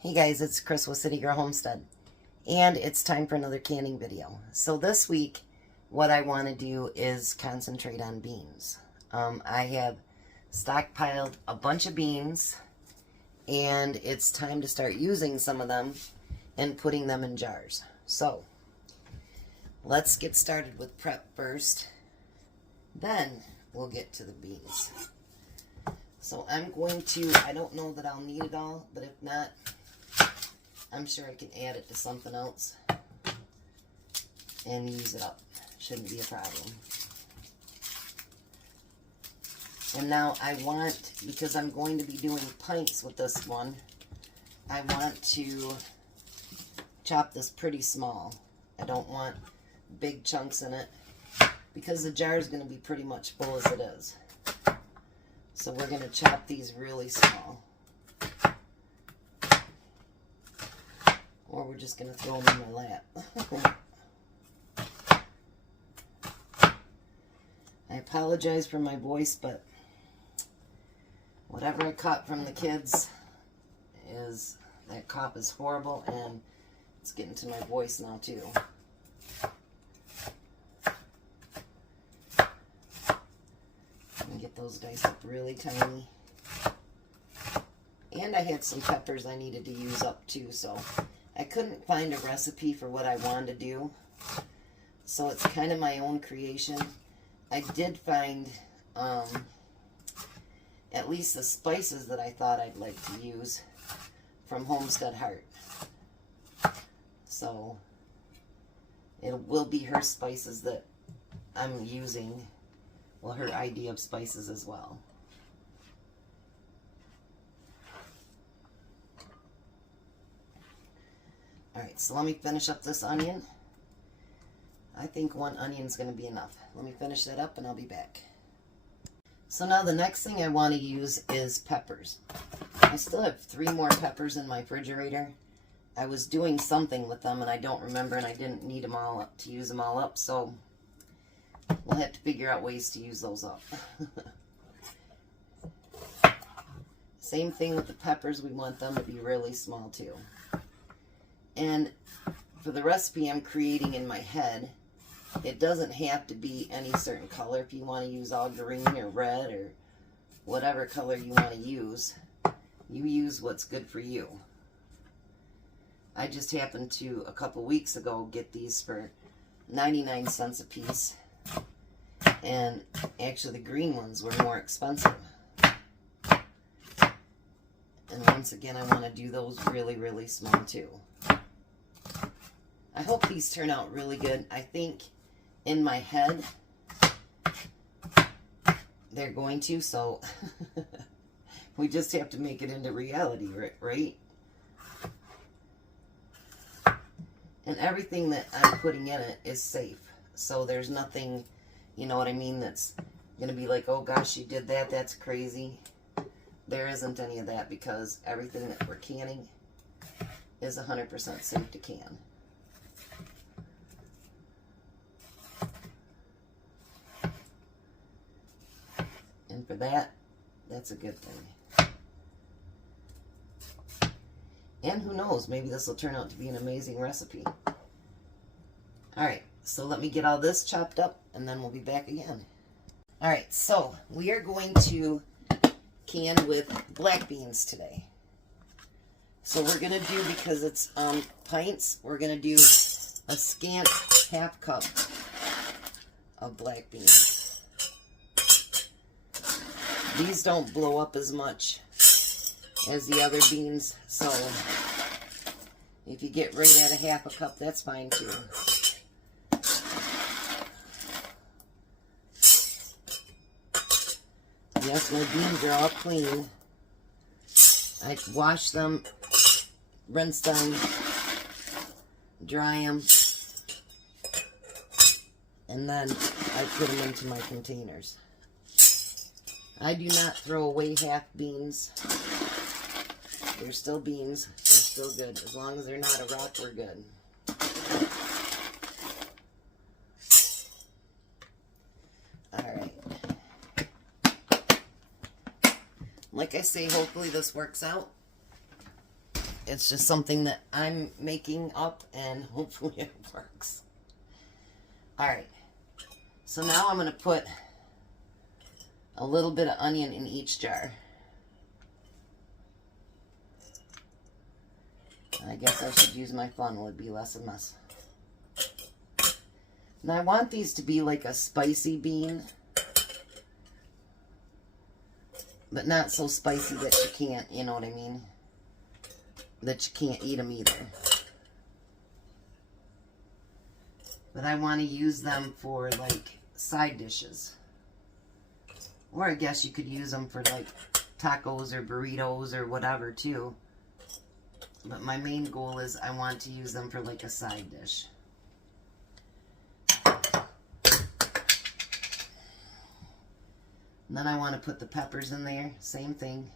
Hey guys, it's Chris with City Girl Homestead, and it's time for another canning video. So this week, what I want to do is concentrate on beans. I have stockpiled a bunch of beans, and it's time to start using some of them and putting them in jars. So, let's get started with prep first, then we'll get to the beans. So I'm going to, I don't know that I'll need it all, but if not, I'm sure I can add it to something else and use it up. Shouldn't be a problem. And now I want, because I'm going to be doing pints with this one, I want to chop this pretty small. I don't want big chunks in it because the jar is going to be pretty much full as it is. So we're going to chop these really small. Or we're just going to throw them in my lap. I apologize for my voice, but whatever I caught from the kids is, that cough is horrible, and it's getting to my voice now too. Let me get those diced up really tiny. And I had some peppers I needed to use up too, so I couldn't find a recipe for what I wanted to do, so it's kind of my own creation. I did find at least the spices that I thought I'd like to use from Homestead Heart. So it will be her spices that I'm using, well, her idea of spices as well. Alright, so let me finish up this onion. I think one onion's going to be enough. Let me finish that up and I'll be back. So now the next thing I want to use is peppers. I still have 3 more peppers in my refrigerator. I was doing something with them and I don't remember, and I didn't need them all up to use them all up, so we'll have to figure out ways to use those up. Same thing with the peppers, we want them to be really small too. And for the recipe I'm creating in my head, it doesn't have to be any certain color. If you want to use all green or red or whatever color you want to use, you use what's good for you. I just happened to, a couple weeks ago, get these for 99 cents a piece. And actually the green ones were more expensive. And once again, I want to do those really, really small too. I hope these turn out really good. I think in my head they're going to, so we just have to make it into reality, right? And everything that I'm putting in it is safe. So there's nothing, you know what I mean, that's going to be like, oh gosh, you did that, that's crazy. There isn't any of that because everything that we're canning is 100% safe to can. And for that, that's a good thing. And who knows, maybe this will turn out to be an amazing recipe. Alright, so let me get all this chopped up and then we'll be back again. Alright, so we are going to can with black beans today. So we're going to do, because it's pints, we're going to do a scant half cup of black beans. These don't blow up as much as the other beans, so if you get right at a half a cup, that's fine too. Yes, my beans are all clean. I wash them, rinse them, dry them, and then I put them into my containers. I do not throw away half beans. They're still beans. They're still good. As long as they're not a rock, we're good. Alright. Like I say, hopefully this works out. It's just something that I'm making up, and hopefully it works. Alright, so now I'm going to put a little bit of onion in each jar. I guess I should use my funnel, it'd be less a mess. Now I want these to be like a spicy bean, but not so spicy that you can't, you know what I mean? That you can't eat them either. But I want to use them for like side dishes. Or I guess you could use them for like tacos or burritos or whatever too. But my main goal is I want to use them for like a side dish. And then I want to put the peppers in there. Same thing.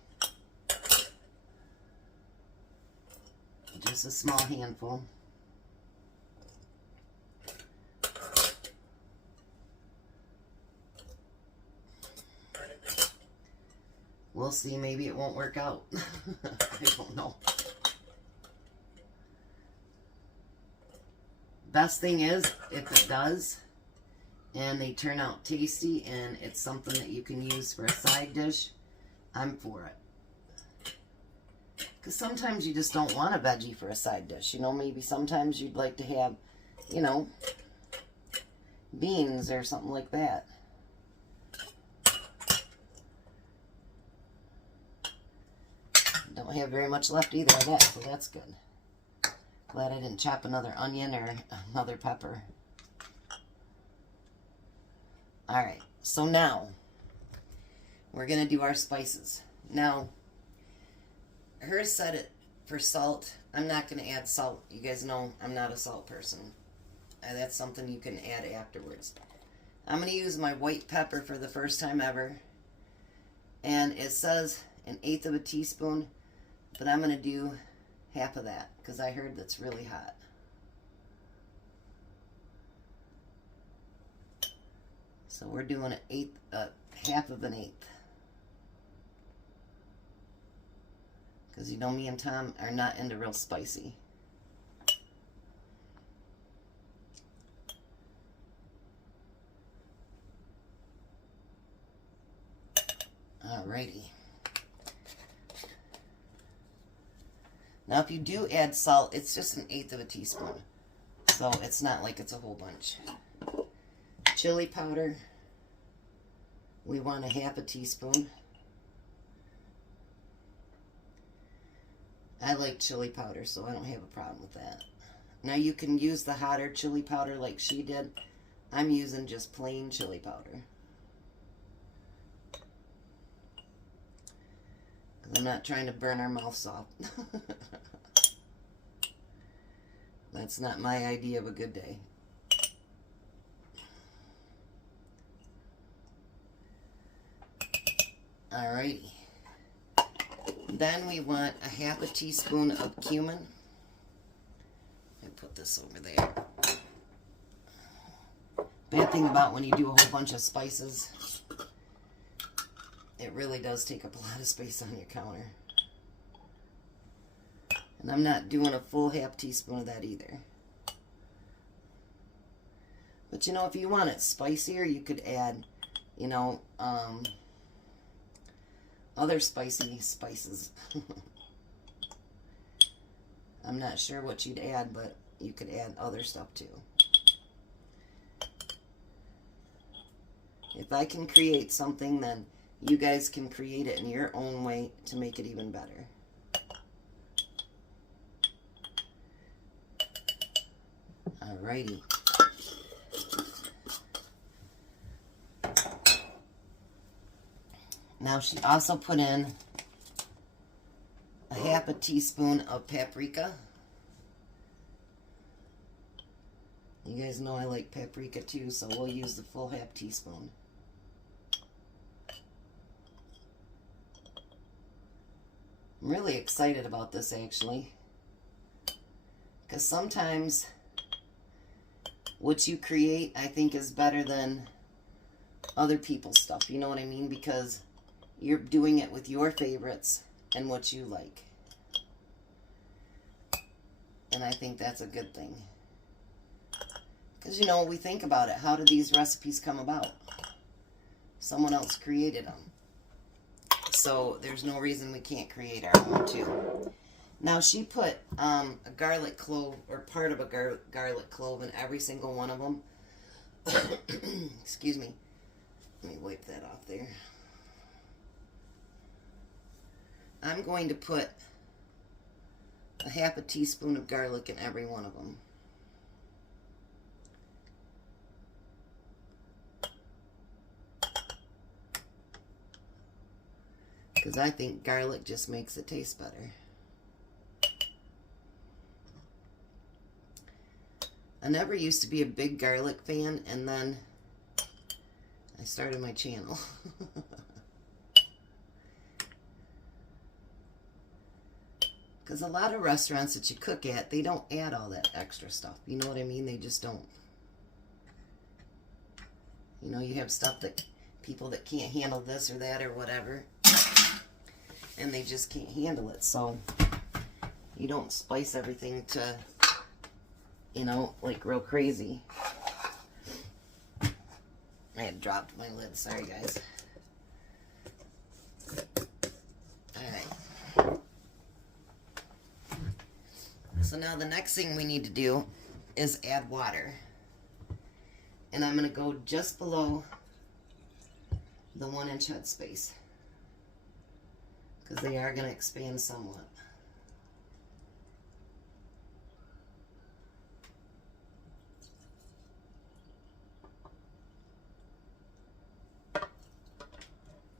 Just a small handful. We'll see. Maybe it won't work out. I don't know. Best thing is, if it does, and they turn out tasty, and it's something that you can use for a side dish, I'm for it. Because sometimes you just don't want a veggie for a side dish. You know, maybe sometimes you'd like to have, you know, beans or something like that. Don't have very much left either of that, so that's good. Glad I didn't chop another onion or another pepper. Alright, so now we're going to do our spices. Now, hers said it for salt. I'm not going to add salt. You guys know I'm not a salt person. That's something you can add afterwards. I'm going to use my white pepper for the first time ever. And it says 1/8 of a teaspoon, but I'm going to do half of that because I heard that's really hot. So we're doing half of an 1/8. Because you know me and Tom are not into real spicy. Alrighty. Now if you do add salt, it's just 1/8 of a teaspoon. So it's not like it's a whole bunch. Chili powder, we want 1/2 a teaspoon. I like chili powder, so I don't have a problem with that. Now you can use the hotter chili powder like she did. I'm using just plain chili powder. I'm not trying to burn our mouths off. That's not my idea of a good day. Alrighty. Then we want 1/2 a teaspoon of cumin. I put this over there. Bad thing about when you do a whole bunch of spices, it really does take up a lot of space on your counter. And I'm not doing a full 1/2 teaspoon of that either. But you know, if you want it spicier, you could add, you know, other spicy spices. I'm not sure what you'd add, but you could add other stuff too. If I can create something, then you guys can create it in your own way to make it even better. Alrighty. Now she also put in 1/2 a teaspoon of paprika. You guys know I like paprika too, so we'll use the full 1/2 teaspoon. I'm really excited about this actually, because sometimes what you create I think is better than other people's stuff, you know what I mean, because you're doing it with your favorites and what you like. And I think that's a good thing. Because, you know, we think about it. How did these recipes come about? Someone else created them. So there's no reason we can't create our own too. Now she put a garlic clove, or part of a garlic clove in every single one of them. Excuse me. Let me wipe that off there. I'm going to put a half a teaspoon of garlic in every one of them. Because I think garlic just makes it taste better. I never used to be a big garlic fan, and then I started my channel. Because a lot of restaurants that you cook at, they don't add all that extra stuff. You know what I mean? They just don't. You know, you have stuff that people that can't handle this or that or whatever, and they just can't handle it. So you don't spice everything to, you know, like real crazy. I had dropped my lid. Sorry, guys. Alright. So now the next thing we need to do is add water. And I'm going to go just below the 1-inch head space, because they are going to expand somewhat.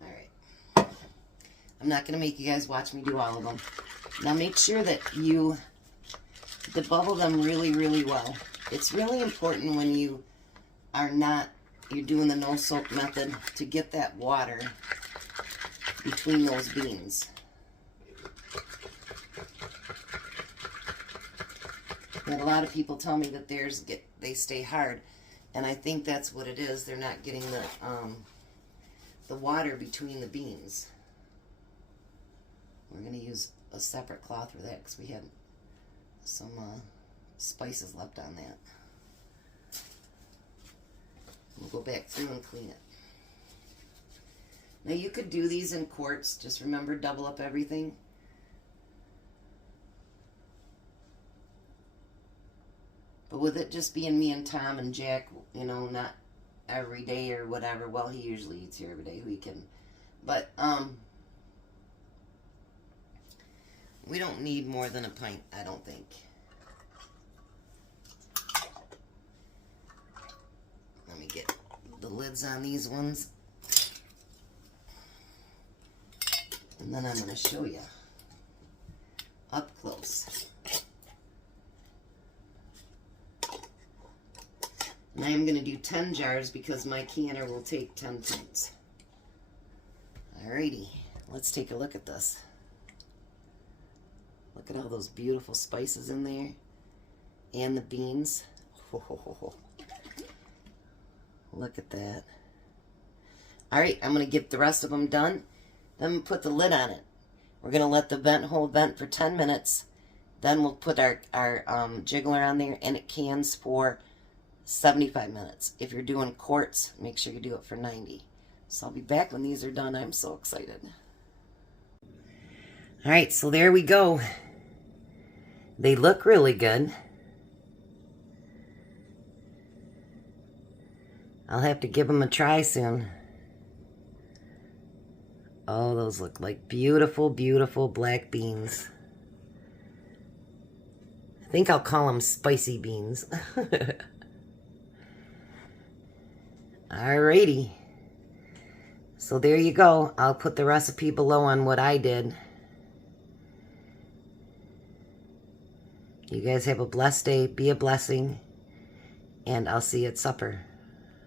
Alright. I'm not going to make you guys watch me do all of them. Now make sure that you debubble them really, really well. It's really important when you are not, you're doing the no soak method, to get that water between those beans. And a lot of people tell me that theirs they stay hard, and I think that's what it is. They're not getting the water between the beans. We're going to use a separate cloth for that because we had some spices left on that. We'll go back through and clean it. Now you could do these in quarts. Just remember, double up everything. But with it just being me and Tom and Jack, you know, not every day or whatever. Well, he usually eats here every day. We can, but we don't need more than a pint, I don't think. Let me get the lids on these ones. And then I'm going to show you up close. And I am going to do 10 jars because my canner will take 10 pints. Alrighty, let's take a look at this. Look at all those beautiful spices in there. And the beans. Look at that. Alright, I'm going to get the rest of them done. Then put the lid on it. We're going to let the hold vent for 10 minutes. Then we'll put our jiggler on there, and it cans for 75 minutes. If you're doing quarts, make sure you do it for 90. So I'll be back when these are done. I'm so excited. Alright, so there we go. They look really good. I'll have to give them a try soon. Oh, those look like beautiful, beautiful black beans. I think I'll call them spicy beans. Alrighty. So there you go. I'll put the recipe below on what I did. You guys have a blessed day. Be a blessing. And I'll see you at supper.